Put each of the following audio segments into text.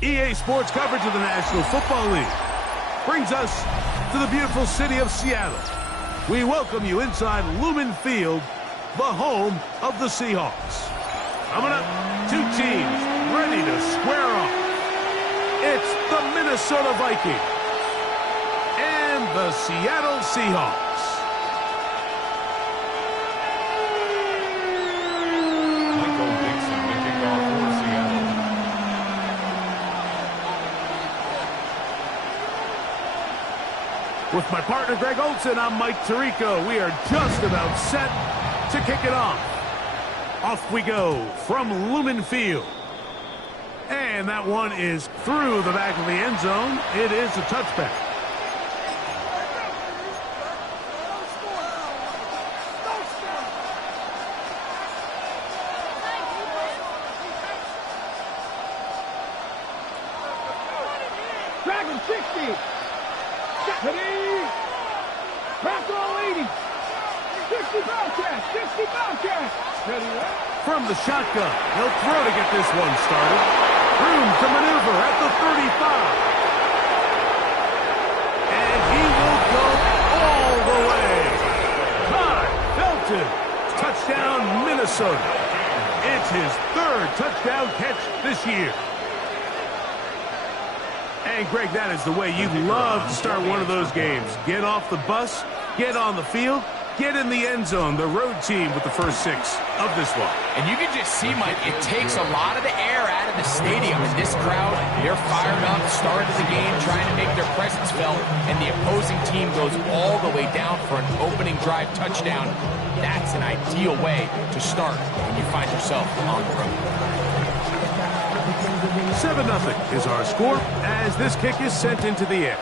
EA Sports coverage of the National Football League brings us to the beautiful city of Seattle. We welcome you inside Lumen Field, the home of the Seahawks. Coming up, two teams ready to square off. It's the Minnesota Vikings and the Seattle Seahawks. With my partner, Greg Olson, I'm Mike Tirico. We are just about set to kick it off. Off we go from Lumen Field. And that one is through the back of the end zone. It is a touchback. Dragon 60. Back all 80. 60 Bobcats. 60 Bobcats. From the shotgun, he'll throw to get this one started. Room to maneuver at the 35. And he will go all the way. Todd Felton. Touchdown, Minnesota. It's his third touchdown catch this year. And, Greg, that is the way you'd love to start one of those games. Get off the bus, get on the field, get in the end zone. The road team with the first 6 of this one. And you can just see, Mike, it takes a lot of the air out of the stadium. And this crowd, they're fired up, start of the game, trying to make their presence felt. And the opposing team goes all the way down for an opening drive touchdown. That's an ideal way to start when you find yourself on the road. 7-0 is our score as this kick is sent into the air.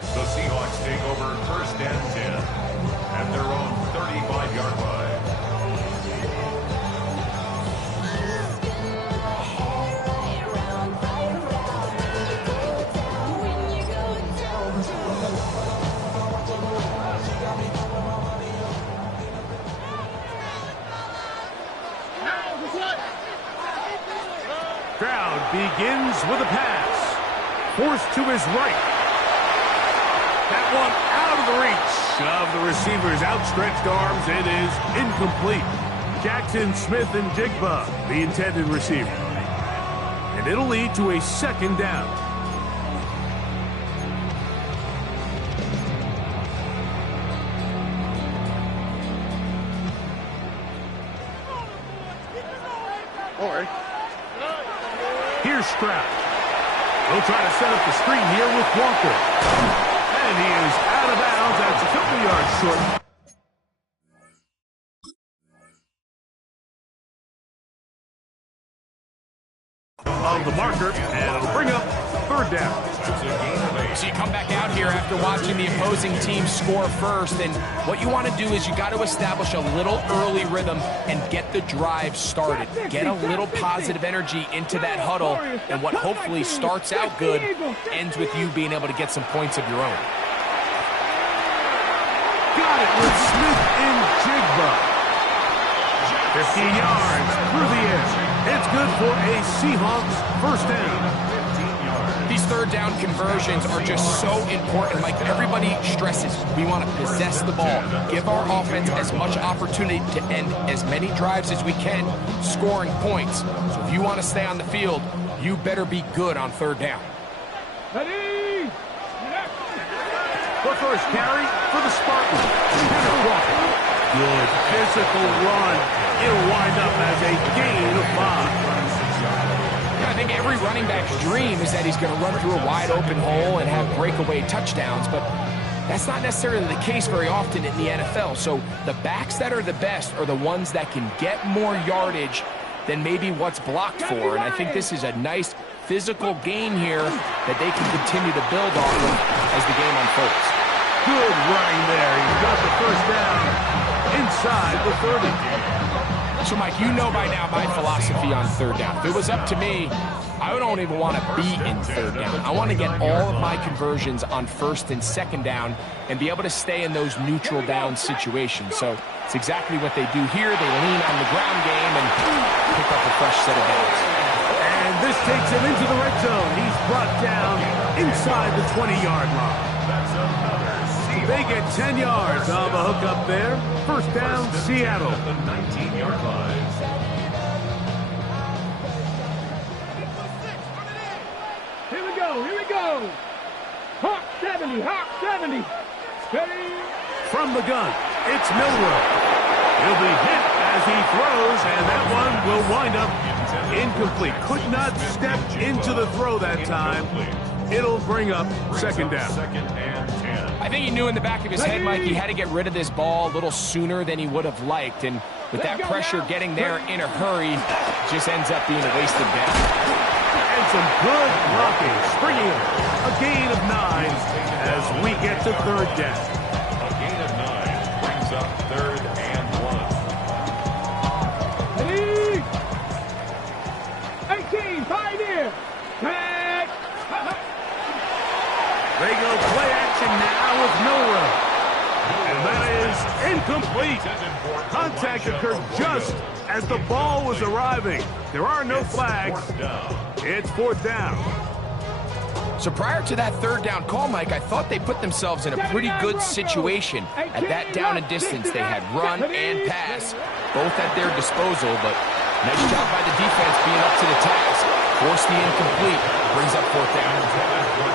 The Seahawks take over first and 10 at their own 35-yard line. Crowd begins with a pass. Forced to his right. That one out of the reach of the receiver's outstretched arms. It is incomplete. Jackson Smith-Njigba, the intended receiver. And it'll lead to a second down. Here's Stroud. He'll try to set up the screen here with Walker. And he is out of bounds. That's a couple yards short. Of the marker, and it'll bring up third down. So you come back out here after watching the opposing team score first, and what you want to do is you got to establish a little early rhythm and get the drive started. Get a little positive energy into that huddle, and what hopefully starts out good ends with you being able to get some points of your own. Got it with Smith-Njigba. 15 yards through the air. It's good for a Seahawks first down. These third down conversions are just so important. Like everybody stresses, we want to possess the ball. Give our offense as much opportunity to end as many drives as we can, scoring points. So if you want to stay on the field, you better be good on third down. Ready? The first carry for the Spartans. Kenneth Walker. Good physical run. It'll wind up as a gain of 5. I think every running back's dream is that he's going to run through a wide open hole and have breakaway touchdowns, but that's not necessarily the case very often in the NFL. So the backs that are the best are the ones that can get more yardage than maybe what's blocked for. And I think this is a nice physical gain here that they can continue to build on as the game unfolds. Good running there. He's got the first down inside the 30. So, Mike, you know by now my philosophy. philosophy on third down. If it was up to me, I don't even want to be in third down. I want to get all of my conversions on first and second down and be able to stay in those neutral down situations. So it's exactly what they do here. They lean on the ground game and pick up a fresh set of downs. And this takes him into the red zone. He's brought down inside the 20-yard line. They get 10 yards on the hook up there. First down, Seattle. The 19-yard line. Here we go, here we go. Hawk 70, Hawk 70. Steady. From the gun, it's Milroe. He'll be hit as he throws, and that one will wind up incomplete. Could not step into the throw that time. It'll bring up second down. Second and 10. I think he knew in the back of his head, Mike, he had to get rid of this ball a little sooner than he would have liked. And with that pressure getting there in a hurry, just ends up being a wasted down. And some good blocking, springing him. A gain of 9 as we get to third down. A gain of 9 brings up third and 1. 18, pioneer. Tag. They go play action now with Milroe. And that is incomplete. Contact occurred just as the ball was arriving. There are no flags. It's fourth down. So prior to that third down call, Mike, I thought they put themselves in a pretty good situation. At that down and distance, they had run and pass, both at their disposal, but nice job by the defense being up to the task. Force the incomplete, brings up fourth down.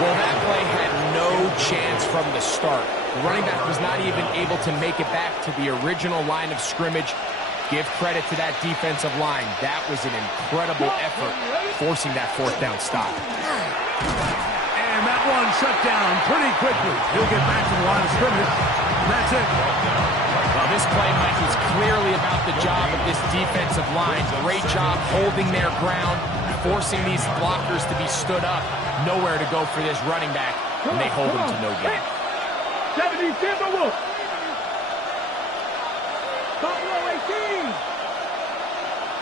Well, that play had no chance from the start. The running back was not even able to make it back to the original line of scrimmage. Give credit to that defensive line. That was an incredible effort, forcing that fourth down stop. And that one shut down pretty quickly. He'll get back to the line of scrimmage. That's it. Well, this play, Mike, is clearly about the job of this defensive line. Great job holding their ground, forcing these blockers to be stood up. Nowhere to go for this running back, and they hold him to no gain. 70 Timberwolf. Buffalo 18.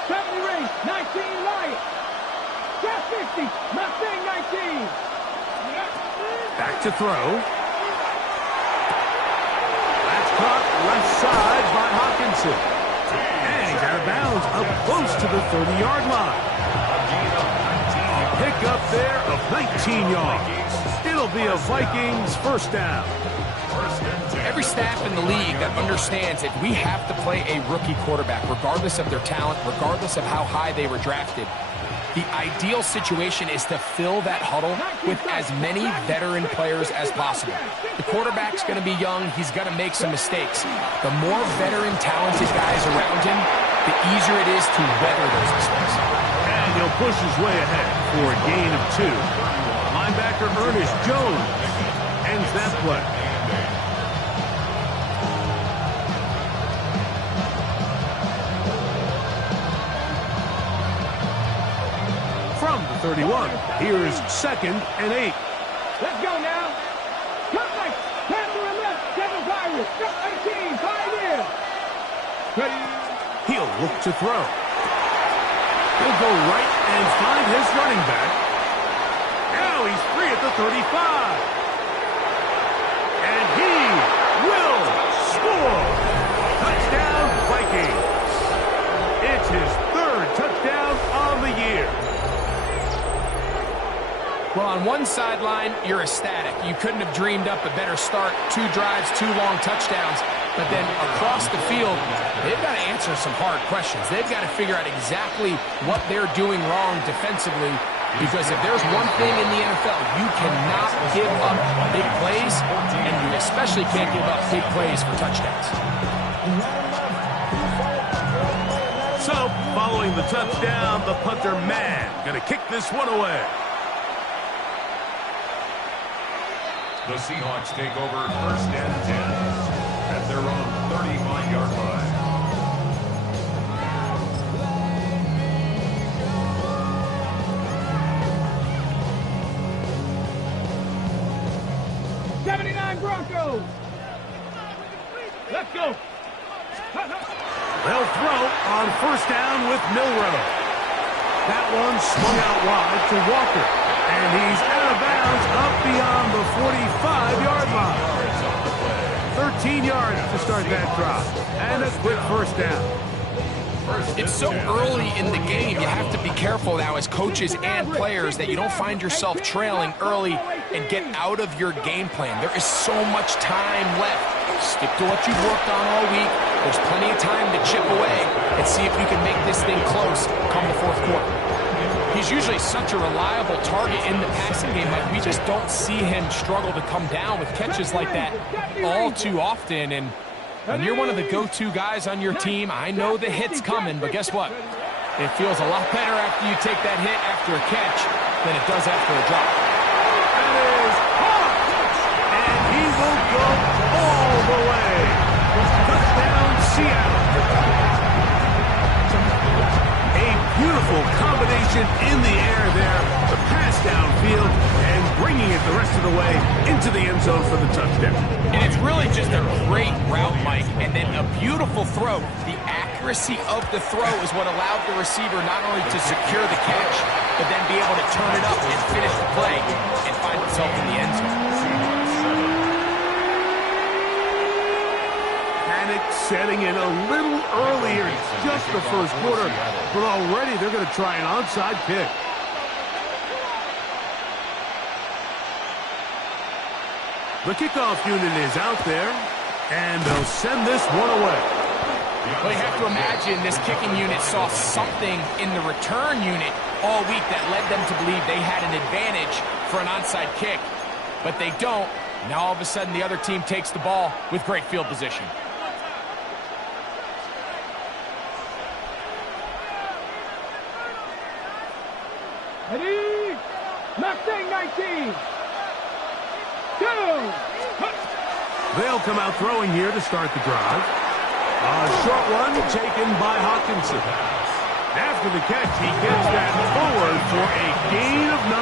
70 Race, 19 Lions. Got 50, Mustang 19. Back to throw. That's caught left side by Hawkinson. And he's out of bounds up close to the 30-yard line. Pick up there of 19 yards. It'll be a Vikings first down. Every staff in the league that understands that we have to play a rookie quarterback, regardless of their talent, regardless of how high they were drafted. The ideal situation is to fill that huddle with as many veteran players as possible. The quarterback's going to be young. He's going to make some mistakes. The more veteran, talented guys around him, the easier it is to weather those mistakes. And he'll push his way ahead for a gain of 2. Linebacker Ernest Jones ends that play. From the 31, here's second and 8. Let's go now. Cut right, pass to the left, Devil's Irish. 18, pioneer. Ready. He'll look to throw. He'll go right and find his running back. Now he's free at the 35. And he will score. Touchdown, Vikings. It's his third touchdown on the year. Well, on one sideline, you're ecstatic. You couldn't have dreamed up a better start. 2 drives, 2 long touchdowns. But then across the field, they've got to answer some hard questions. They've got to figure out exactly what they're doing wrong defensively. Because if there's one thing in the NFL, you cannot give up big plays, and you especially can't give up big plays for touchdowns. So, following the touchdown, the punter man going to kick this one away. The Seahawks take over first and 10 at their own 35-yard line. Broncos. Let's go. They'll throw on first down with Milroe. That one swung out wide to Walker. And he's out of bounds up beyond the 45-yard line. 13 yards to start that drive. And a quick first down. It's so early in the game, you have to be careful now as coaches and players that you don't find yourself trailing early and get out of your game plan. There is so much time left. Stick to what you've worked on all week. There's plenty of time to chip away and see if you can make this thing close come the fourth quarter. He's usually such a reliable target in the passing game, but we just don't see him struggle to come down with catches like that all too often. And when you're one of the go-to guys on your team, I know the hit's coming, but guess what? It feels a lot better after you take that hit after a catch than it does after a drop. That is hot! And he will go all the way. Touchdown, Seattle. A beautiful combination in the air there. The pass downfield and bringing it the rest of the way into the end zone for the touchdown. And it's really just a great route, Mike, and then a beautiful throw. The accuracy of the throw is what allowed the receiver not only to secure the catch, but then be able to turn it up and finish the play and find himself in the end zone. Panic setting in a little earlier, just the first quarter, but already they're going to try an onside kick. The kickoff unit is out there, and they'll send this one away. Well, you have to imagine this kicking unit saw something in the return unit all week that led them to believe they had an advantage for an onside kick, but they don't. Now all of a sudden the other team takes the ball with great field position. Ready? Mustang 19. They'll come out throwing here to start the drive. A short one taken by Hawkinson. After the catch, he gets that forward for a gain of 9.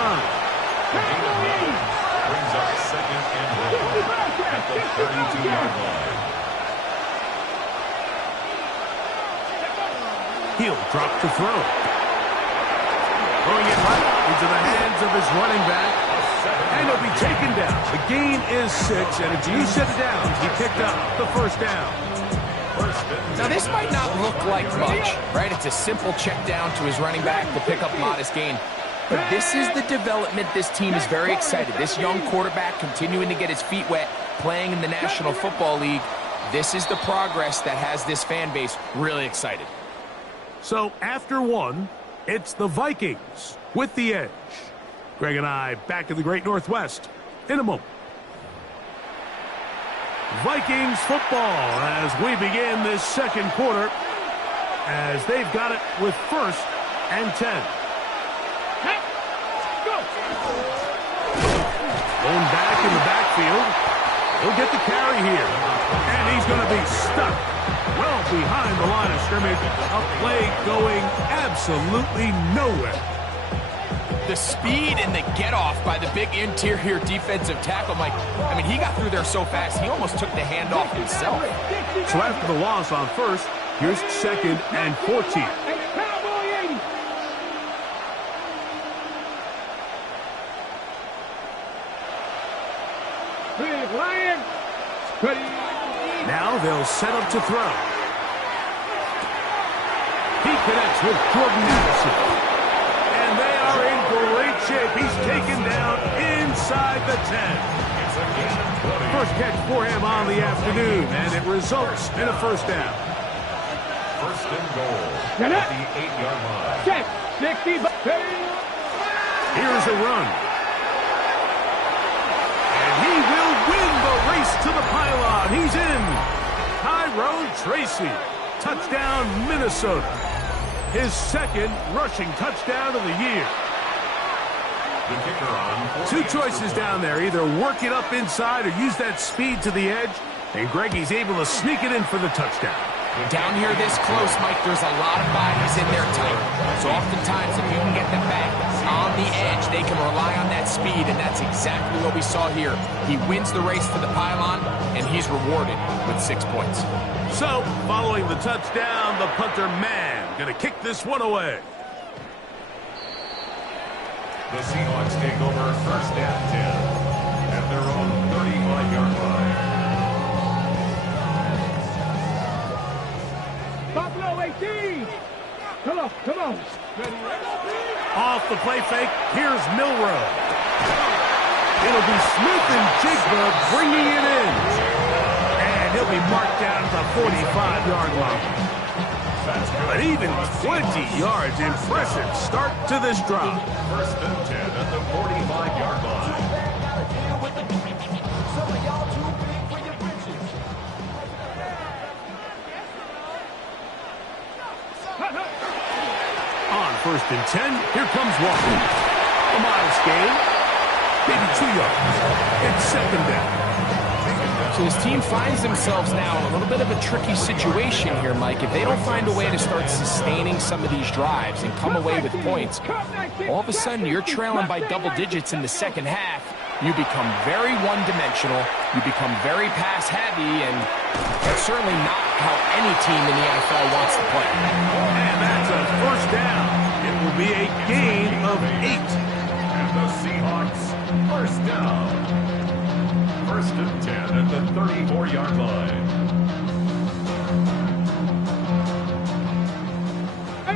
Brings up second and goal at the 32-yard line. He'll drop to throw. Throwing it right into the hands of his running back. And he'll be taken down. The gain is 6, and it's you set it down. He picked up the first down. Now, this might not look like much, right? It's a simple check down to his running back to pick up a modest gain. But this is the development this team is very excited. This young quarterback continuing to get his feet wet, playing in the National Football League. This is the progress that has this fan base really excited. So, after one, it's the Vikings with the edge. Greg and I back in the Great Northwest in a moment. Vikings football as we begin this second quarter as they've got it with 1st and 10. Going back in the backfield. He'll get the carry here. And he's going to be stuck well behind the line of scrimmage. A play going absolutely nowhere. The speed and the get-off by the big interior defensive tackle, Mike. I mean, he got through there so fast, he almost took the handoff himself. So after the loss on 1st, here's 2nd and 14. Now they'll set up to throw. He connects with Jordan Addison. And they are in great shape. He's taken down inside the 10. First catch for him on the afternoon, and it results in a first down. 1st and goal at the 8-yard line. Check. 60. Here's a run. And he will win the race to the pylon. He's in. Tyrone Tracy. Touchdown, Minnesota. His 2nd rushing touchdown of the year. The kicker on. 2 choices down there. Either work it up inside or use that speed to the edge. And Greggy's able to sneak it in for the touchdown. Down here this close, Mike, there's a lot of bodies in there tight. So oftentimes, if you can get them back on the edge, they can rely on that speed, and that's exactly what we saw here. He wins the race to the pylon, and he's rewarded with 6 points. So, following the touchdown, the punter man going to kick this one away. The Seahawks take over first and 10 at their own 35-yard line. Buffalo 18. Come on, come on. Off the play fake, here's Milrow. It'll be Smith and Jigba bringing it in. And he'll be marked down at the 45-yard line. But even 20 yards, impressive start to this drive. First and 10 at the 45-yard line. On first and 10, here comes Walker. A modest gain, maybe 2 yards. It's second down. So his team finds themselves now in a little bit of a tricky situation here, Mike. If they don't find a way to start sustaining some of these drives and come away with points, all of a sudden you're trailing by double digits in the second half. You become very one-dimensional. You become very pass-heavy, and that's certainly not how any team in the NFL wants to play. And that's a first down. It will be a gain of 8. And the Seahawks first down. First and 10 at the 34-yard line.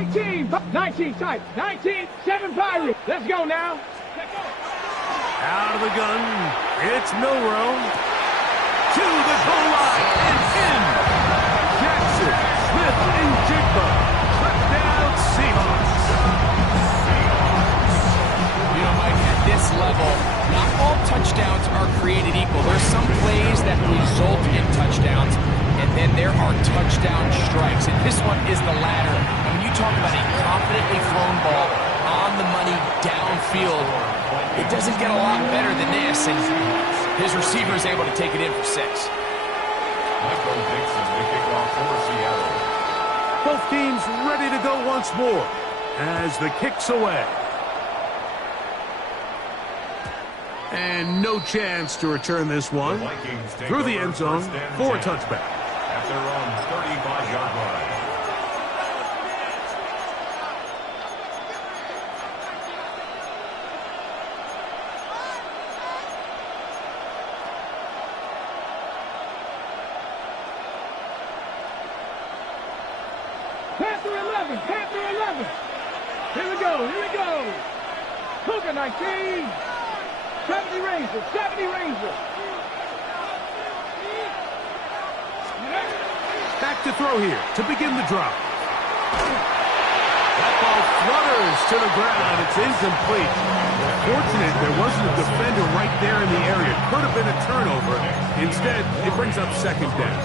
18, 19 tight, 19, 7 Pirates. Let's go now. Out of the gun, it's Milrow. To the goal line and in. Jackson, Smith, and Jigba. Touchdown, Seahawks. You know, Mike, at this level, not all touchdowns are created equal. There's some plays that result in touchdowns, and then there are touchdown strikes. And this one is the latter. I mean, you talk about a confidently thrown ball on the money downfield. It doesn't get a lot better than this, and his receiver is able to take it in for 6. Michael Dixon, the kickoff for Seattle. Both teams ready to go once more as the kick's away. And no chance to return this one through the end zone for a touchback. At their own 35-yard line. Panther 11, Panther 11. Here we go, here we go. Cougar 19. 70 Rangers, 70 Rangers. Back to throw here to begin the drop. That ball flutters to the ground. It's incomplete. Fortunate there wasn't a defender right there in the area. Could have been a turnover. Instead, it brings up second down.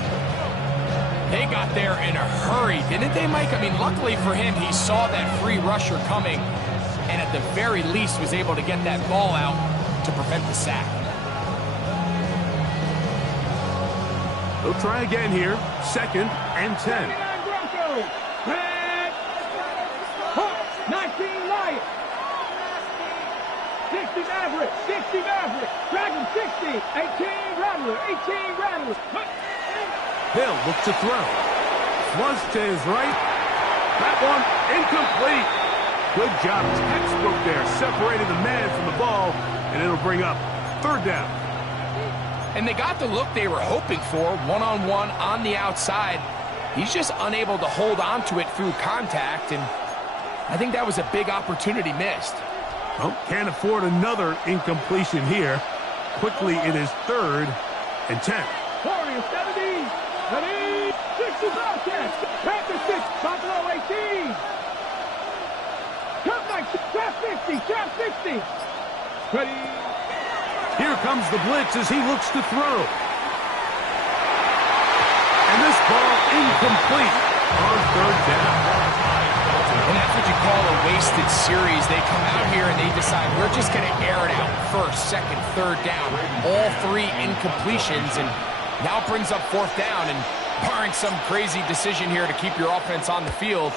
They got there in a hurry, didn't they, Mike? I mean, luckily for him, he saw that free rusher coming, and at the very least was able to get that ball out to prevent the sack. They'll try again here. Second and 10. 19 Lions. 60 Maverick, 60 Maverick. Dragon 60, 18 Rattler, 18 Rattler. Hill look to throw. Flush to his right. That one incomplete. Good job, textbook there, separating the man from the ball, and it'll bring up third down. And they got the look they were hoping for, one-on-one on the outside. He's just unable to hold on to it through contact, and I think that was a big opportunity missed. Well, can't afford another incompletion here. Quickly it is third and 10. Warriors 70, 60 Bobcats, Panther 6, Buffalo 18. Trap 50, trap 60. Ready. Here comes the blitz as he looks to throw. And this ball incomplete on third down. And that's what you call a wasted series. They come out here and they decide we're just going to air it out. First, second, third down. All 3 incompletions, and now it brings up fourth down. And barring some crazy decision here to keep your offense on the field,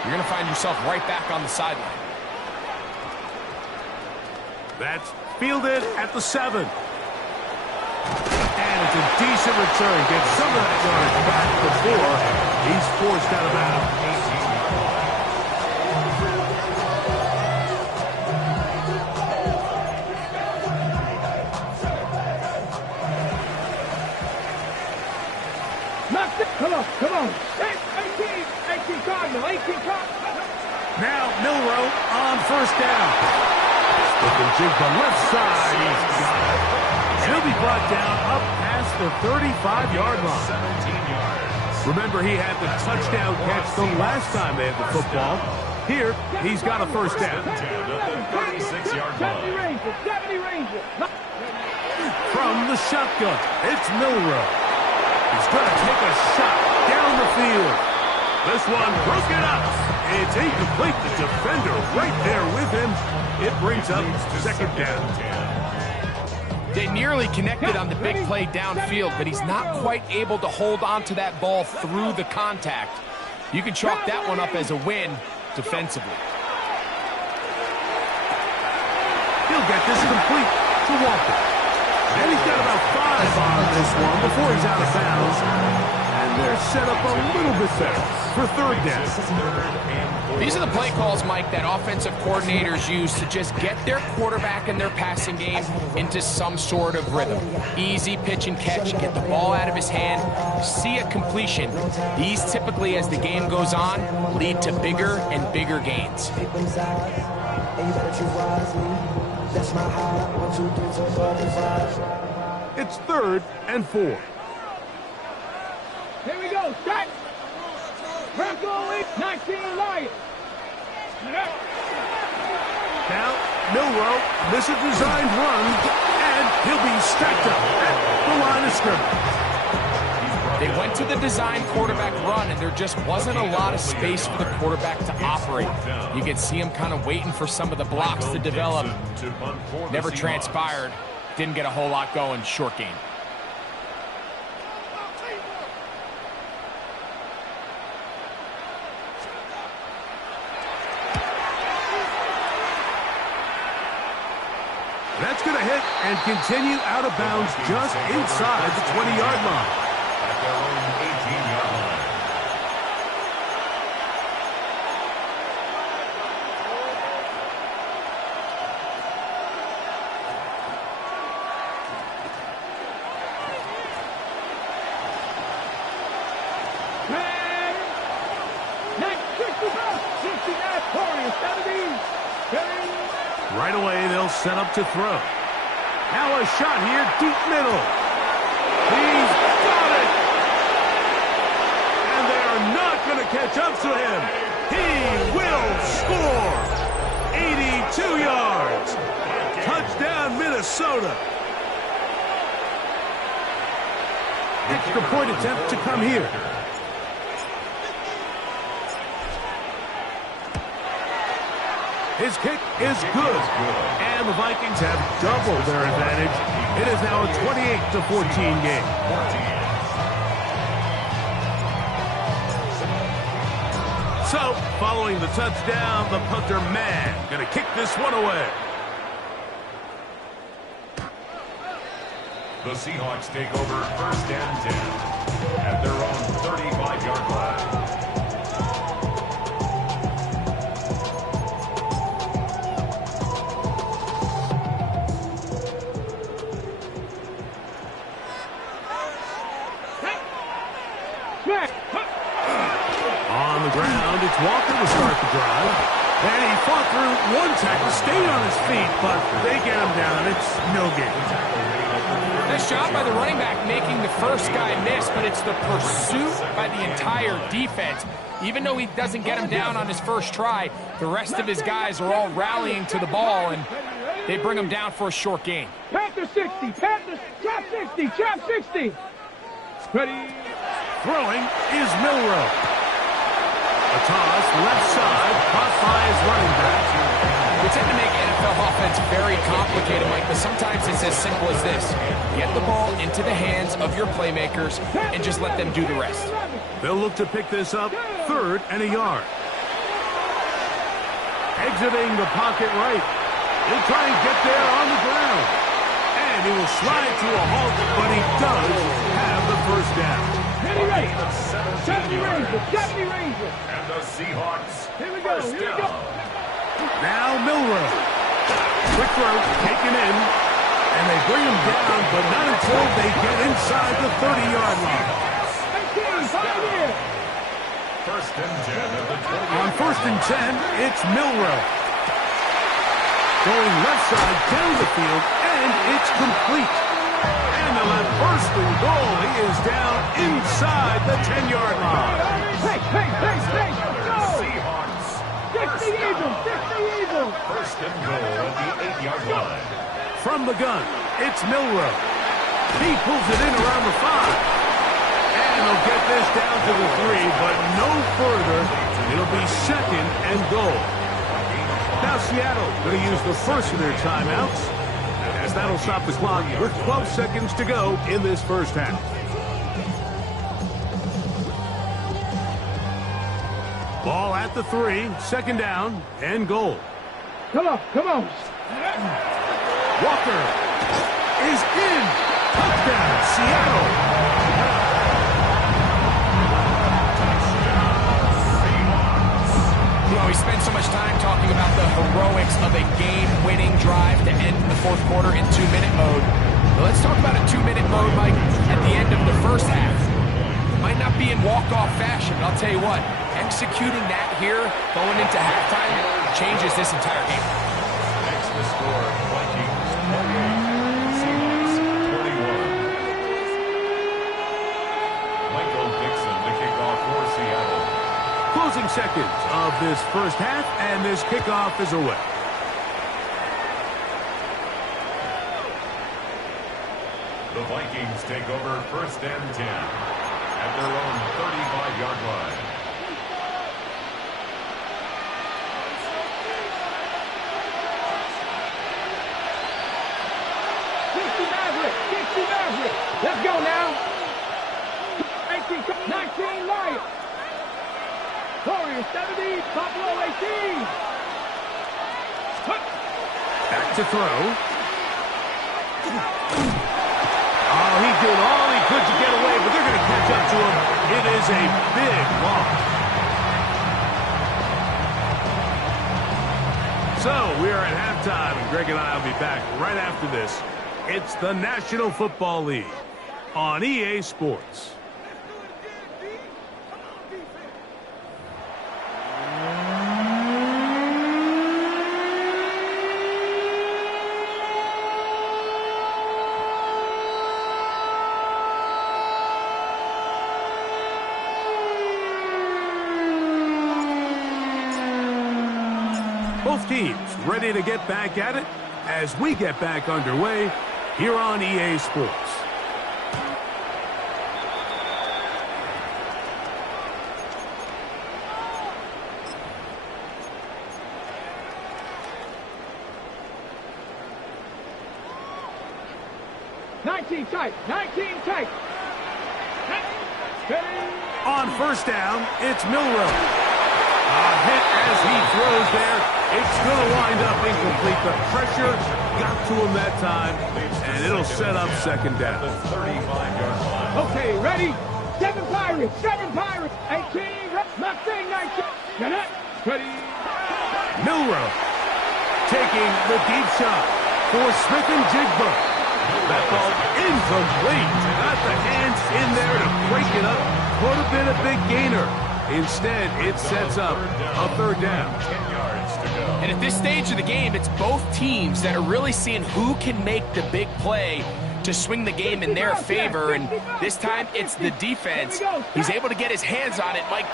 you're going to find yourself right back on the sideline. That's fielded at the 7. And it's a decent return. Gets some of that yardage back before he's forced out of bounds. on first down. Looking jig the left side. He's got it. He'll be brought down up past the 35-yard line. 17 yards. Remember, he had the touchdown catch the last time they had the football. Here, he's got a first down. 10 at the 36-yard line. 70 Rangers. From the shotgun, it's Milroe. He's going to take a shot down the field. This one broken up. It's incomplete. The defender right there with him. It brings up second down. They nearly connected on the big play downfield, but he's not quite able to hold on to that ball through the contact. You can chalk that one up as a win defensively. He'll get this complete to Walker. And he's got about 5 on this one before he's out of bounds. And they're set up a little bit better for third down. These are the play calls, Mike, that offensive coordinators use to just get their quarterback and their passing game into some sort of rhythm. Easy pitch and catch, get the ball out of his hand, see a completion. These typically, as the game goes on, lead to bigger and bigger gains. It's 3rd and 4. Here we go. Start. Franco, 19 Lions. Now, Milroe misses a designed run, and he'll be stacked up at the line of scrimmage. They went to the design quarterback run, and there just wasn't a lot of space for the quarterback to operate. You can see him kind of waiting for some of the blocks to develop. Never transpired. Didn't get a whole lot going. Short game. That's going to hit and continue out of bounds just inside the 20-yard line. At their own 18-yard line. Right away, they'll set up to throw. Now a shot here, deep middle. He's got it! And they are not going to catch up to him. He will score! 82 yards. Touchdown, Minnesota. Extra point attempt to come here. His kick is good. And the Vikings have doubled their advantage. It is now a 28-14 game. So, following the touchdown, the punter man going to kick this one away. The Seahawks take over 1st and 10 at their own 35-yard line. On the ground, it's Walker to start the drive. And he fought through one tackle, stayed on his feet, but they get him down. It's no game. Nice job by the running back making the first guy miss, but it's the pursuit by the entire defense. Even though he doesn't get him down on his first try, the rest of his guys are all rallying to the ball, and they bring him down for a short gain. Panther 60, Panther, trap 60, trap 60. Ready. Throwing is Milroe. A toss, left side, caught by his running back. We tend to make NFL offense very complicated, Mike, but sometimes it's as simple as this. Get the ball into the hands of your playmakers and just let them do the rest. They'll look to pick this up, 3rd and a yard. Exiting the pocket right. He'll try and get there on the ground. And he will slide to a halt, but he does have the first down. 70 Rangers, 70 Rangers. And the Seahawks. Here we go, here we go. Now Milroe. Quick throw, taken in. And they bring him down, but not until they get inside the 30-yard line. 19, 5 here. 1st and 10 at the 20. On 1st and 10, it's Milroe. Going left side down the field, and it's complete. And the left first and goal. He is down inside the 10-yard line. Hey, go! Seahawks. 60 Eagles! First and goal at the 8-yard line. From the gun, it's Milrow. He pulls it in around the 5. And he'll get this down to the 3, but no further. It'll be second and goal. Now Seattle going to use the first of their timeouts, as that'll stop the clock with 12 seconds to go in this first half. Ball at the 3, second down and goal. Come on! Walker is in. Touchdown, Seattle. You know, we spend so much time talking about the heroics of a game-winning drive to end the fourth quarter in 2-minute mode. But let's talk about a 2-minute mode, Mike, at the end of the first half. Might not be in walk-off fashion, but I'll tell you what, executing that here, going into halftime, changes this entire game. Next the score, Vikings 28, Seahawks 21. Michael Dixon, the kickoff for Seattle. Closing seconds of this first half, and this kickoff is away. The Vikings take over first and 10 at their own 35-yard line. Maverick! Let's go now! 19 Lions! Warriors 70, Buffalo 18! Back to throw. Oh, he did all he could to get away, but they're going to catch up to him. It is a big loss. So, we are at halftime, and Greg and I will be back right after this. It's the National Football League on EA Sports. Both teams ready to get back at it as we get back underway here on EA Sports. Nineteen tight. On first down, it's Milrow. A hit as he throws there. It's going to wind up incomplete. The pressure got to him that time, and it'll set up second down. The 35-yard line. Okay, ready? 7 Pirates. 18, Mustang 19. Get it? Ready? Milrow taking the deep shot for Smith and Jigba. That ball incomplete. Got the hands in there to break it up. Could have been a big gainer. Instead, it sets up a third down. 10 yards to go. And at this stage of the game, it's both teams that are really seeing who can make the big play to swing the game in their favor. And this time, it's the defense. He's able to get his hands on it. Mike,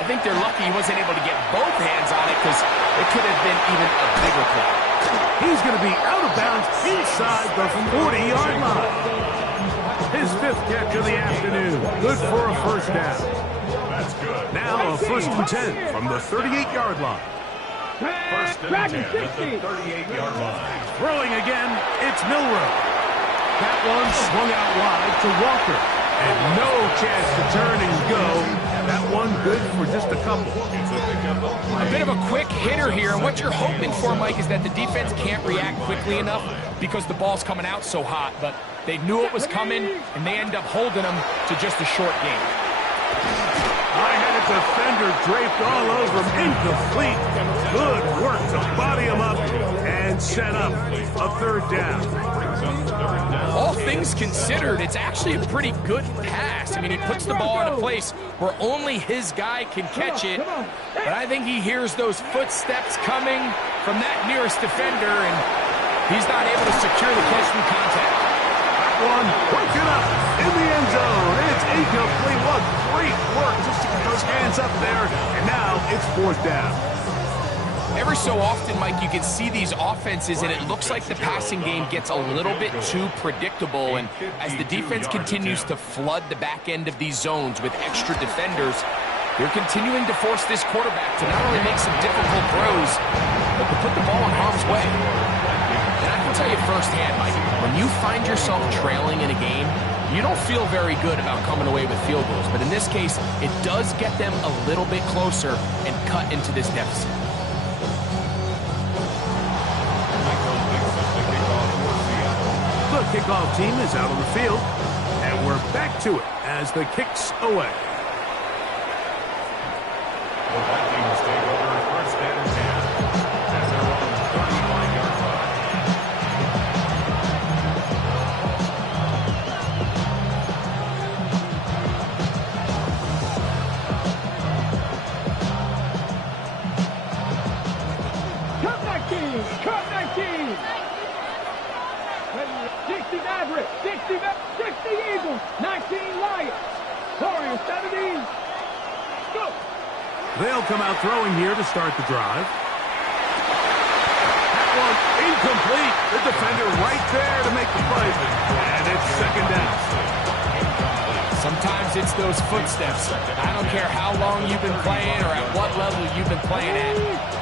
I think they're lucky he wasn't able to get both hands on it because it could have been even a bigger play. He's going to be out of bounds inside the 40-yard line. His 5th catch of the afternoon. Good for a first down. That's good. Now a 1st and 10 from the 38-yard line. First and 10 at the 38-yard line. Throwing again, it's Milrow. That one swung out wide to Walker. And no chance to turn and go. That one good for just a couple. A bit of a quick hitter here, and what you're hoping for, Mike, is that the defense can't react quickly enough because the ball's coming out so hot. But they knew it was coming, and they end up holding them to just a short game. I had a defender draped all over him. Incomplete. Good work to body him up and set up a third down. All things considered, it's actually a pretty good pass. I mean, it puts the ball in a place where only his guy can catch it. But I think he hears those footsteps coming from that nearest defender, and he's not able to secure the catch from contact. One, broken up in the end zone. It's incomplete. What great work just to get those hands up there. And now it's fourth down. Every so often, Mike, you can see these offenses, and it looks like the passing game gets a little bit too predictable. And as the defense continues to flood the back end of these zones with extra defenders, they're continuing to force this quarterback to not only make some difficult throws, but to put the ball in harm's way. And I can tell you firsthand, Mike, when you find yourself trailing in a game, you don't feel very good about coming away with field goals. But in this case, it does get them a little bit closer and cut into this deficit. The kickoff team is out on the field, and we're back to it as the kick's away. The Vikings take over first and 10 at their own 35-yard line. Cut 19! Cut 19! 60 Mavericks, 60 Eagles, 19 Lions, Warriors 70. Go! They'll come out throwing here to start the drive. That one incomplete. The defender right there to make the play. And it's second down. Sometimes it's those footsteps. I don't care how long you've been playing or at what level you've been playing at.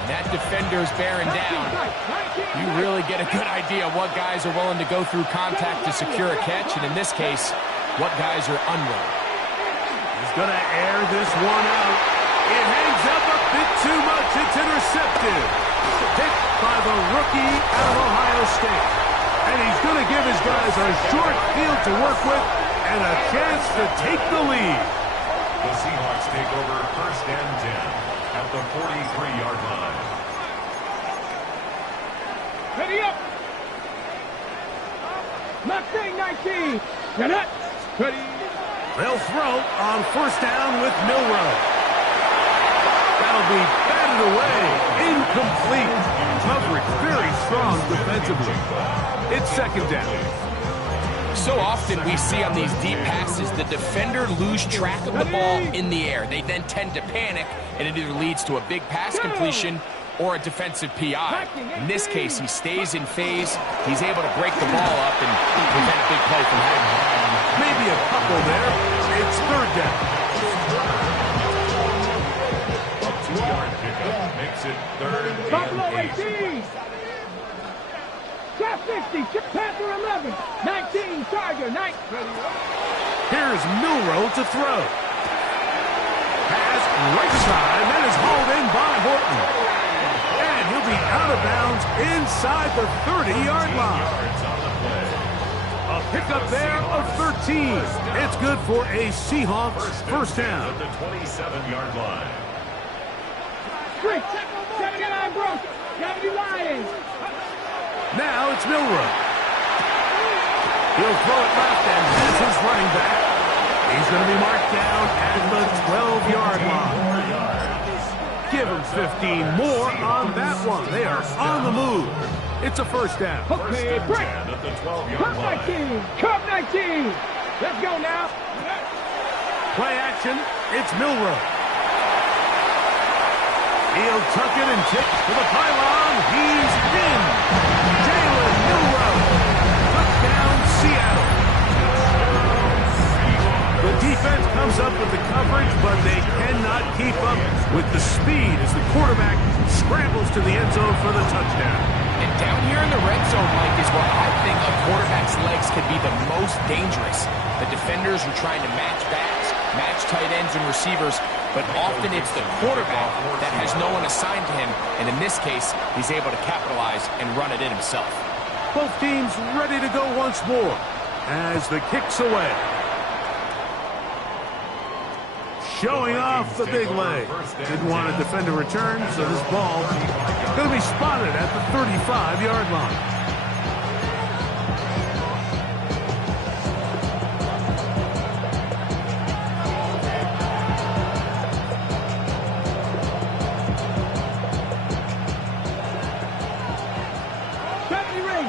That defender's bearing down. You really get a good idea of what guys are willing to go through contact to secure a catch, and in this case, what guys are unwilling. He's going to air this one out. It hangs up a bit too much. It's intercepted. Picked by the rookie out of Ohio State. And he's going to give his guys a short field to work with and a chance to take the lead. The Seahawks take over first and 10 at the 43-yard line. Ready up! Mustang 19! You're not ready. They'll throw on first down with Milroe. That'll be batted away. Incomplete. Coverage very strong defensively. It's second down. So often we see on these deep passes, the defender lose track of the ball in the air. They then tend to panic, and it either leads to a big pass completion or a defensive PI. In this case, he stays in phase. He's able to break the ball up and prevent a big play from happening. Maybe a couple there. It's third down. A 2-yard pickup makes it third Buffalo and 8. 18! Shot 60, Panther 11, 19, Charger 9. Here's Milroe to throw. Pass right side, that is hauled in by Horton. And he'll be out of bounds inside the 30-yard line. A pickup there of 13. It's good for a Seahawks first down. At the 27-yard line. 79 Bronx, 70 Lions. Now it's Milroe. He'll throw it left, and that's his running back. He's going to be marked down at the 12-yard line. Give him 15 more on that one. They are on the move. It's a first down. Okay, break. At the 12-yard Cup line. 19, Cup 19. Let's go now. Play action. It's Milroe. He'll tuck it and kick to the pylon. He's in. Jalen Milroe. Touchdown, Seattle. The defense comes up with the coverage, but they cannot keep up with the speed as the quarterback scrambles to the end zone for the touchdown. And down here in the red zone, Mike, is where I think a quarterback's legs can be the most dangerous. The defenders are trying to match backs, match tight ends and receivers, but often it's the quarterback that has no one assigned to him, and in this case, he's able to capitalize and run it in himself. Both teams ready to go once more as the kick's away. Showing off the big leg. Didn't want to defend a return, so this ball going to be spotted at the 35-yard line.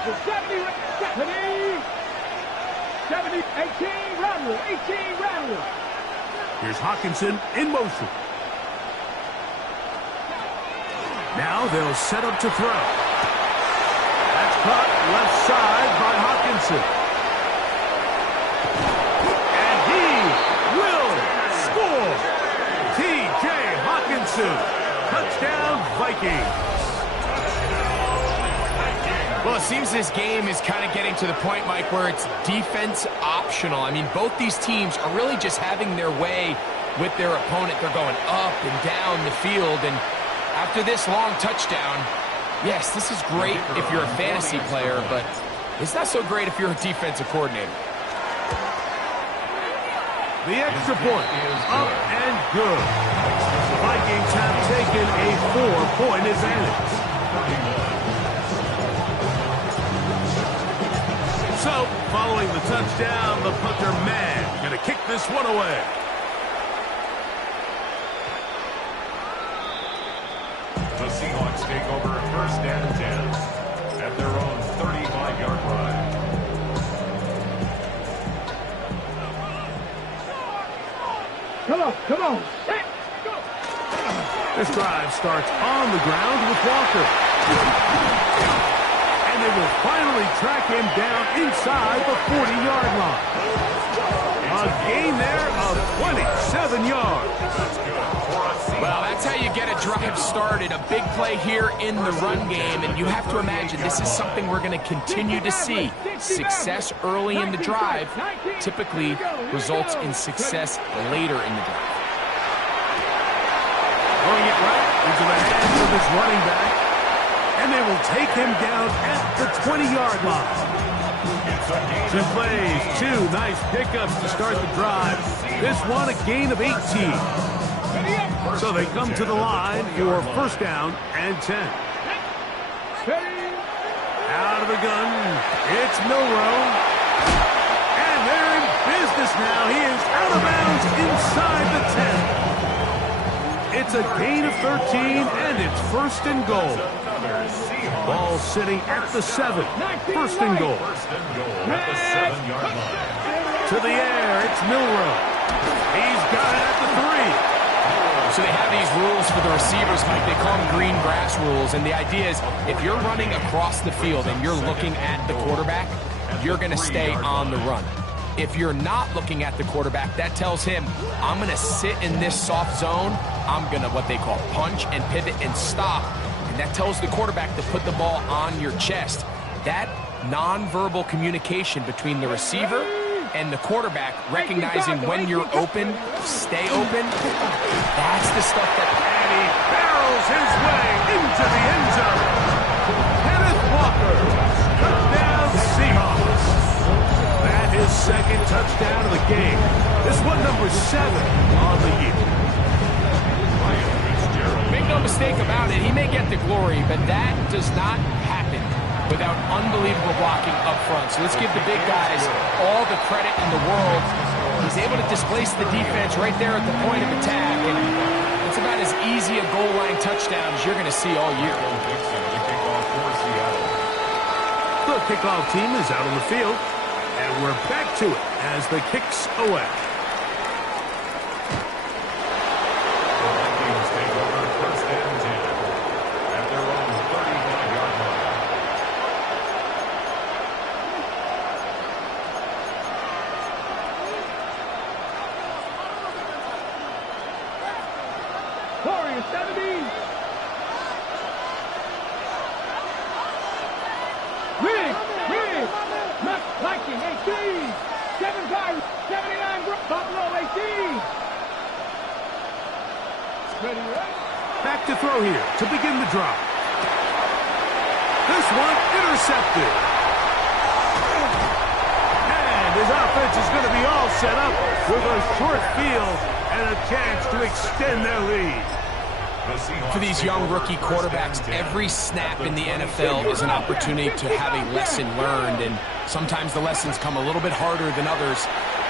ranges. 70 ranges. 70, 18 Rattler. 18 Rattler. Here's Hawkinson in motion. Now they'll set up to throw. That's caught left side by Hawkinson. And he will score. T.J. Hawkinson. Touchdown, Vikings. Well, it seems this game is kind of getting to the point, Mike, where it's defense optional. I mean, both these teams are really just having their way with their opponent. They're going up and down the field, and after this long touchdown, yes, this is great if you're a fantasy player, but it's not so great if you're a defensive coordinator. The extra point is up and good. The Vikings have taken a 4-point advantage. So, following the touchdown, the punter man going to kick this one away. The Seahawks take over 1st and 10 at their own 35-yard line. Come on. Set, go. This drive starts on the ground with Walker. And they will finally track him down inside the 40-yard line. A gain there of 27 yards. Well, that's how you get a drive started. A big play here in the run game, and you have to imagine this is something we're going to continue to see. Success early in the drive typically results in success later in the drive. Throwing it right into the hands of his running back. And they will take him down at the 20-yard line. 2 plays, 2 nice pickups to start the drive. This one a gain of 18. So they come to the line for 1st down and 10. Out of the gun, it's Milroe. And they're in business now. He is out of bounds inside the 10. It's a gain of 13, and it's 1st and goal. Ball sitting at the 7. 1st and goal. At the 7-yard line. To the air, it's Milroe. He's got it at the 3. So they have these rules for the receivers, Mike. They call them green grass rules, and the idea is if you're running across the field and you're looking at the quarterback, you're going to stay on the run. If you're not looking at the quarterback, that tells him, I'm going to sit in this soft zone. I'm going to, what they call, punch and pivot and stop. And that tells the quarterback to put the ball on your chest. That nonverbal communication between the receiver and the quarterback, recognizing when you're open, stay open, that's the stuff that... And he barrels his way into the end zone. Kenneth Walker, touchdown Seahawks. That is 2nd touchdown of the game. This one number 7 on the year. Make no mistake about it, he may get the glory, but that does not happen without unbelievable blocking up front. So let's give the big guys all the credit in the world. He's able to displace the defense right there at the point of attack, and it's about as easy a goal line touchdown as you're going to see all year. The kickoff team is out on the field, and we're back to it as the kicks away. Warriors 70. Riggs. Viking 18. 75. 79. Buffalo 18. Ready, right? Back to throw here to begin the drive. This one intercepted. And his offense is going to be all set up with a short field and a chance to extend their lead. For these young rookie quarterbacks, every snap in the NFL is an opportunity to have a lesson learned, and sometimes the lessons come a little bit harder than others.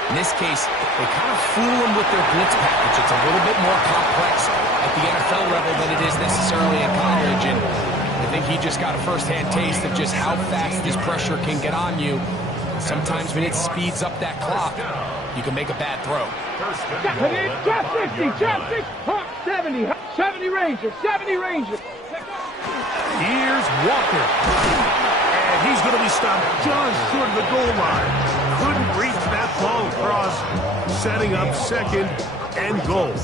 In this case, they kind of fool them with their blitz package. It's a little bit more complex at the NFL level than it is necessarily in college, and if they think he just got a first-hand taste of just how fast this pressure can get on you. Sometimes when it speeds up that clock, you can make a bad throw. Drop 50, drop 60, 70, 70 Rangers, 70 Rangers. Here's Walker. And he's going to be stopped just short of the goal line. Couldn't reach that ball across, setting up second and goal.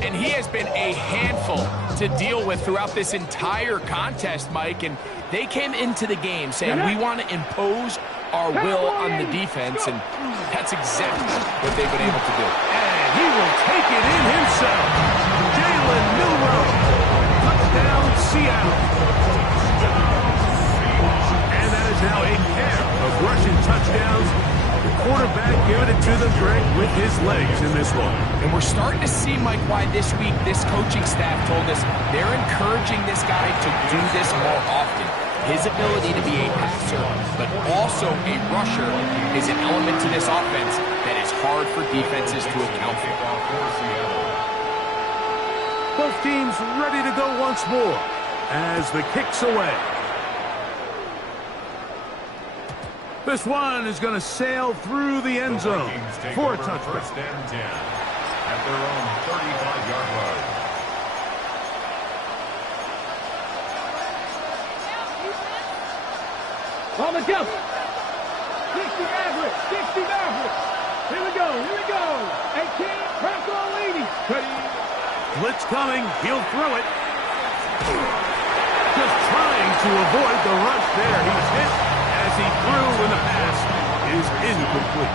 And he has been a handful to deal with throughout this entire contest, Mike. And they came into the game saying, we want to impose our will on the defense, and that's exactly what they've been able to do. And he will take it in himself. Jalen Milroe. Touchdown, Seattle. And that is now a pair of rushing touchdowns. The quarterback giving it to them, Greg, with his legs in this one. And we're starting to see, Mike, why this week this coaching staff told us they're encouraging this guy to do this more often. His ability to be a passer, but also a rusher, is an element to this offense that is hard for defenses to account for. Both teams ready to go once more as the kick's away. This one is going to sail through the end zone for a touchdown. First and 10 at their own 35-yard line. On the jump. 60 Maverick, 60 Maverick. Here we go, here we go. 18, Bronco leading. Blitz coming, he'll throw it. Just trying to avoid the rush there. He's hit as he threw, and the pass is incomplete.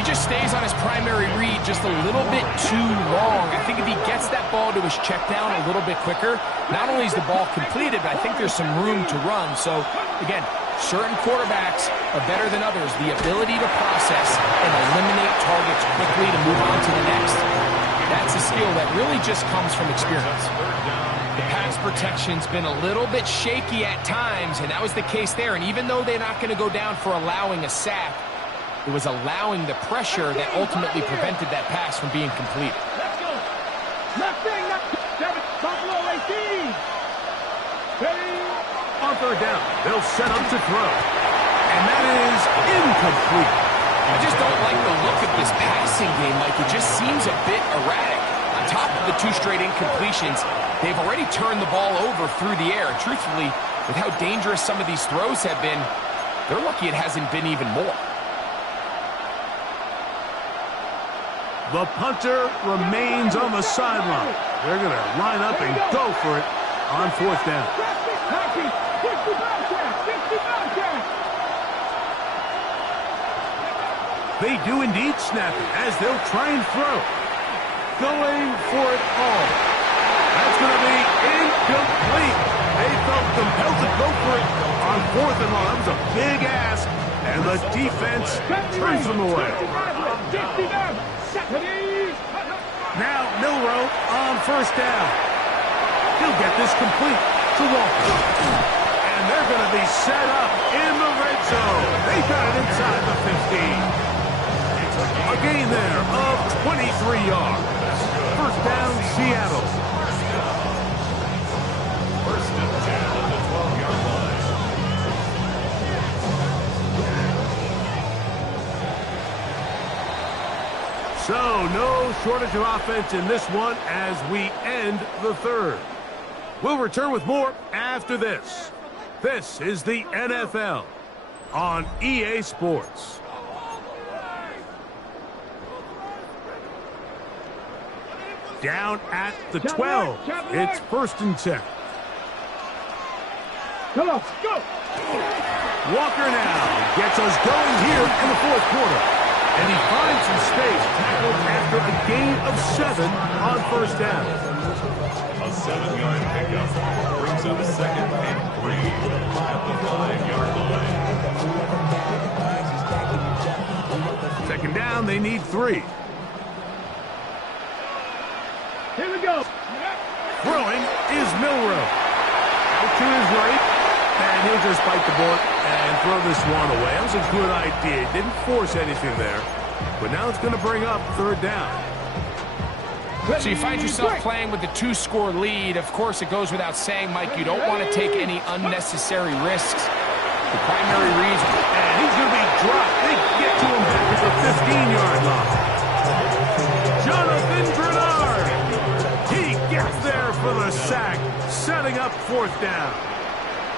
He just stays on his primary read just a little bit too long. I think if he gets that ball to his check down a little bit quicker, not only is the ball completed, but I think there's some room to run. So, again, certain quarterbacks are better than others. The ability to process and eliminate targets quickly to move on to the next. That's a skill that really just comes from experience. The pass protection's been a little bit shaky at times, and that was the case there. And even though they're not going to go down for allowing a sack, it was allowing the pressure that ultimately prevented that pass from being complete. Let's go. Left thing, left. 7, Buffalo 18. Ready. On third down, they'll set up to throw. And that is incomplete. I just don't like the look of this passing game, Mike. It just seems a bit erratic. On top of the 2 straight incompletions, they've already turned the ball over through the air. Truthfully, with how dangerous some of these throws have been, they're lucky it hasn't been even more. The punter remains on the sideline. They're going to line up and go for it on fourth down. 60 Bobcats, 60 Bobcats. They do indeed snap it as they'll try and throw. Going for it all. That's going to be incomplete. They felt compelled to go for it on fourth and long. That was a big ask, and the defense turns them away. Now Milroe on first down. He'll get this complete to Walker. And they're going to be set up in the red zone. They got it inside the 15. A gain there of 23 yards. First down, Seattle. First and 10 at the 12-yard line. So, no shortage of offense in this one as we end the third. We'll return with more after this. This is the NFL on EA Sports. Down at the 12. It's first and 10. Come on, go. Walker now gets us going here in the fourth quarter. And he finds some space tackled after a gain of 7 on first down. A 7-yard pickup brings up second and 3 at the 5-yard line. Second down, they need 3. Here we go. Throwing is Milroe. Out to his right, and he'll just bite the bullet and throw this one away. That was a good idea. Didn't force anything there, but now it's going to bring up third down. So you find yourself playing with the 2-score lead. Of course, it goes without saying, Mike, you don't want to take any unnecessary risks. The primary reason. And he's going to be dropped. They get to him back at the 15-yard line. Jonathan Bernard. He gets there for the sack, setting up 4th down.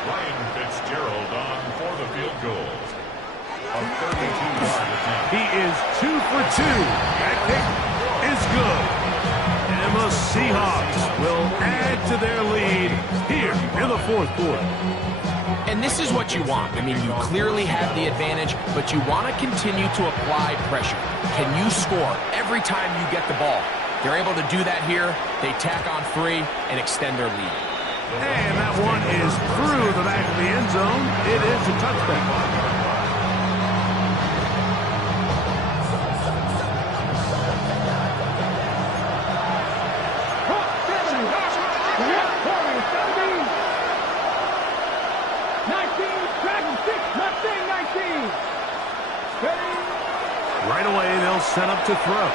Ryan Fitzgerald on for the field goal. A 32-yard attempt. He is 2 for 2. That kick is good. And the Seahawks will add to their lead here in the 4th quarter. And this is what you want. I mean, you clearly have the advantage, but you want to continue to apply pressure. Can you score every time you get the ball? They're able to do that here. They tack on 3 and extend their lead. And that one is through the back of the end zone. It is a touchdown. Right away, they'll set up to throw.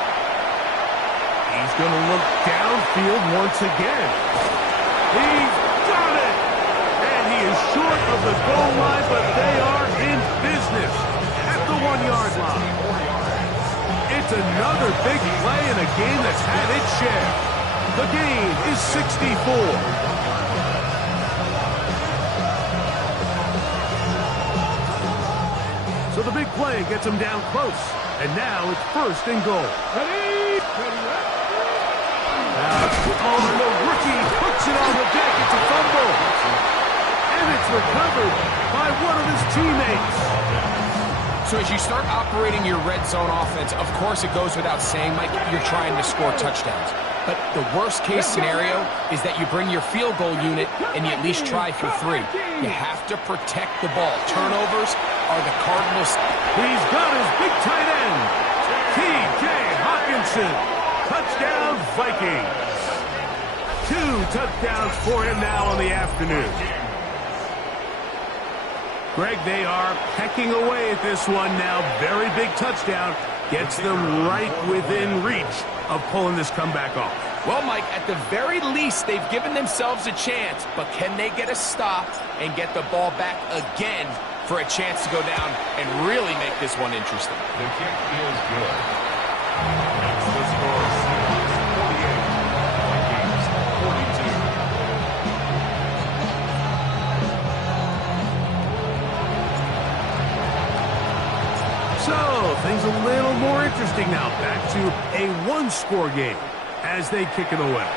He's going to look downfield once again. He's got it! And he is short of the goal line, but they are in business at the 1-yard line. It's another big play in a game that's had its share. The game is 64. So the big play gets him down close. And now it's 1st and goal. The rookie puts it on the deck. It's a fumble. And it's recovered by one of his teammates. So as you start operating your red zone offense, of course it goes without saying, Mike, you're trying to score touchdowns. But the worst-case scenario is that you bring your field goal unit and you at least try for 3. You have to protect the ball. Turnovers are the Cardinals. He's got his big tight end, T.J. Hawkinson. Touchdown, Vikings. 2 touchdowns for him now on the afternoon. Greg, they are pecking away at this one now. Very big touchdown. Gets them right within reach of pulling this comeback off. Well, Mike, at the very least, they've given themselves a chance. But can they get a stop and get the ball back again for a chance to go down and really make this one interesting? The kick is good. That's the score. Seahawks 48, Vikings 42. So, things a little more interesting now. Back to a 1-score game as they kick it away.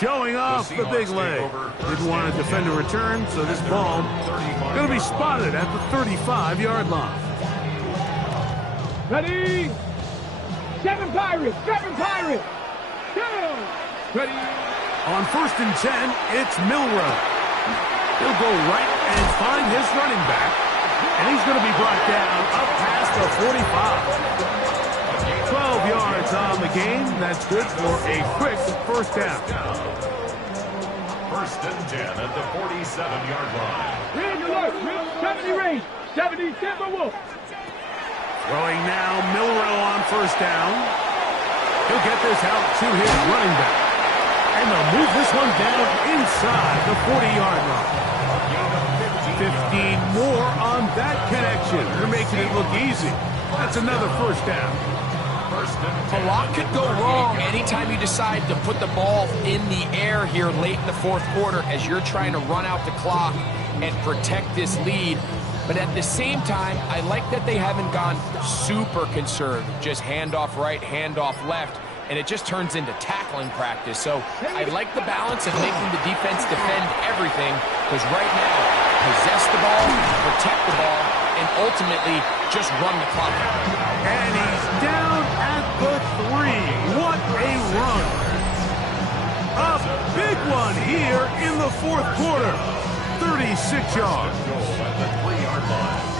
Showing off the big leg. Didn't want to defend a return, so this ball going to be spotted at the 35-yard line. Ready? 7 Pirates! 7 Pirates! Go! Ready? On 1st and 10, it's Milrow. He'll go right and find his running back. And he's going to be brought down up past the 45. 12 yards on the game. That's good for a quick 1st down. 1st and 10 at the 47-yard line. Red alert! 70 range! 70 Timberwolves! Throwing now, Milrow on 1st down. He'll get this out to his running back. And they'll move this one down inside the 40-yard line. 15 more on that connection. They're making it look easy. That's another 1st down. A lot could go wrong anytime you decide to put the ball in the air here late in the 4th quarter as you're trying to run out the clock and protect this lead. But at the same time, I like that they haven't gone super conservative. Just handoff right, handoff left. And it just turns into tackling practice. So I like the balance of making the defense defend everything, because right now, possess the ball, protect the ball, and ultimately just run the clock out. And he's down at the 3. What a run. A big one here in the 4th quarter. 36 yards. Goal at the 3-yard line.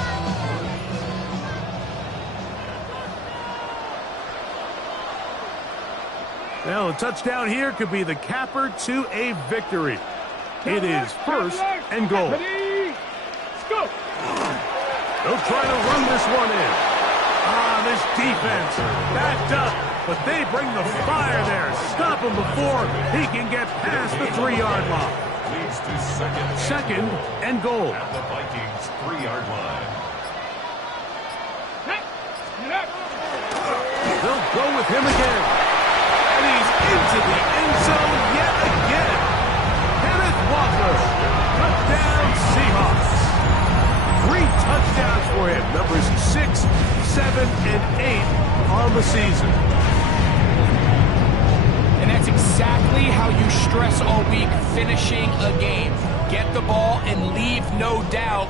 Well, a touchdown here could be the capper to a victory. It is 1st and goal. Ready? Go! They'll try to run this one in. This defense backed up, but they bring the fire there. Stop him before he can get past the 3-yard line. Leads to second. Second and goal. At the Vikings' 3-yard line. They'll go with him again. And he's into the end zone yet again. Kenneth Walker. Touchdown Seahawks. 3 touchdowns for him. Numbers 6, 7, and 8 on the season. And that's exactly how you stress all week, finishing a game. Get the ball and leave no doubt.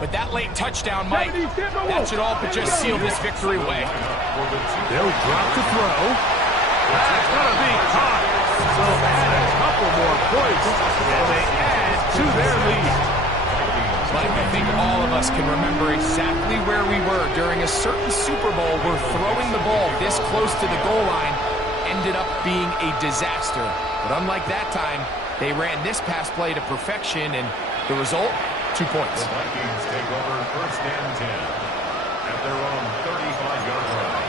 But that late touchdown, Mike, that should all but just seal this victory away. They'll drop to throw. That's going to be caught. So add a couple more points, and they add to their lead. Mike, I think all of us can remember exactly where we were during a certain Super Bowl where throwing the ball this close to the goal line ended up being a disaster. But unlike that time, they ran this pass play to perfection, and the result, 2 points. The Vikings take over first and 10 at their own 35-yard line.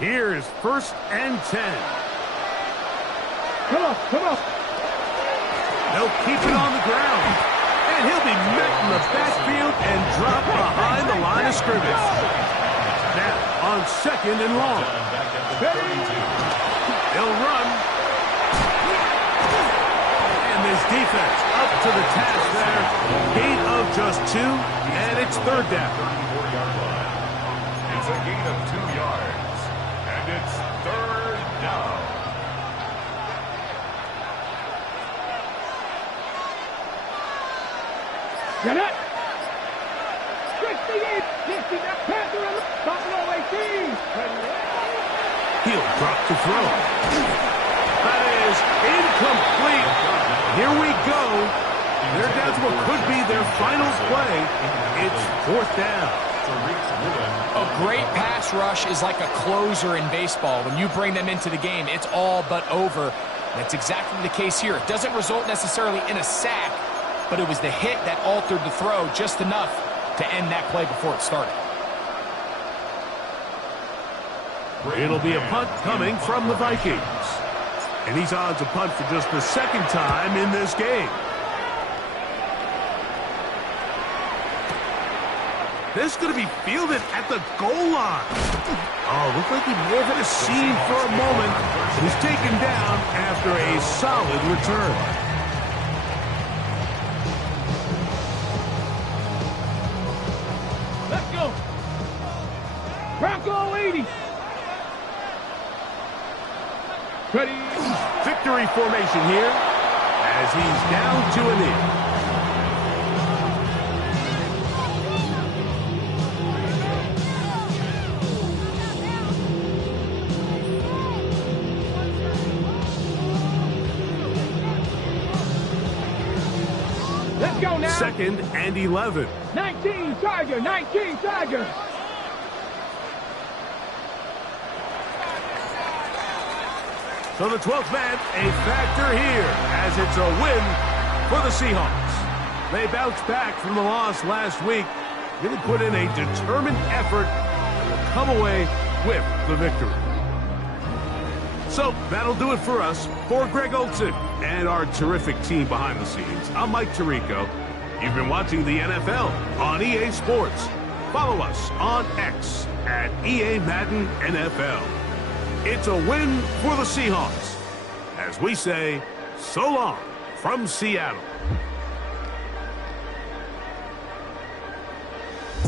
Here's first and 10. Come on, come on. They'll keep it on the ground. And he'll be met in the backfield and dropped behind the line of scrimmage. Now on second and long. They'll run. And this defense up to the task there. Gain of just 2, and it's third down. 34-yard line. It's a gain of 2 yards. And it's third down. Get it. 68, 60, that pass around the Buffalo 18. He'll drop to throw. That is incomplete. Here we go. They're down to what could be their final play. It's fourth down. A great pass rush is like a closer in baseball. When you bring them into the game, it's all but over. That's exactly the case here. It doesn't result necessarily in a sack, but it was the hit that altered the throw just enough to end that play before it started. It'll be a punt coming from the Vikings. And he's on to punt for just the second time in this game. This is going to be fielded at the goal line. Oh, looked like he may have hit a seam for a moment. But he's taken down after a solid return. Let's go. Bronco 80. Ready. Victory formation here as he's down to a knee. Let's go now. Second and 11. 19 Tiger, 19 Tiger. So the 12th man, a factor here as it's a win for the Seahawks. They bounced back from the loss last week, really put in a determined effort and will come away with the victory. So that'll do it for us. For Greg Olson and our terrific team behind the scenes, I'm Mike Tirico. You've been watching the NFL on EA Sports. Follow us on X at EA Madden NFL. It's a win for the Seahawks. As we say, so long from Seattle.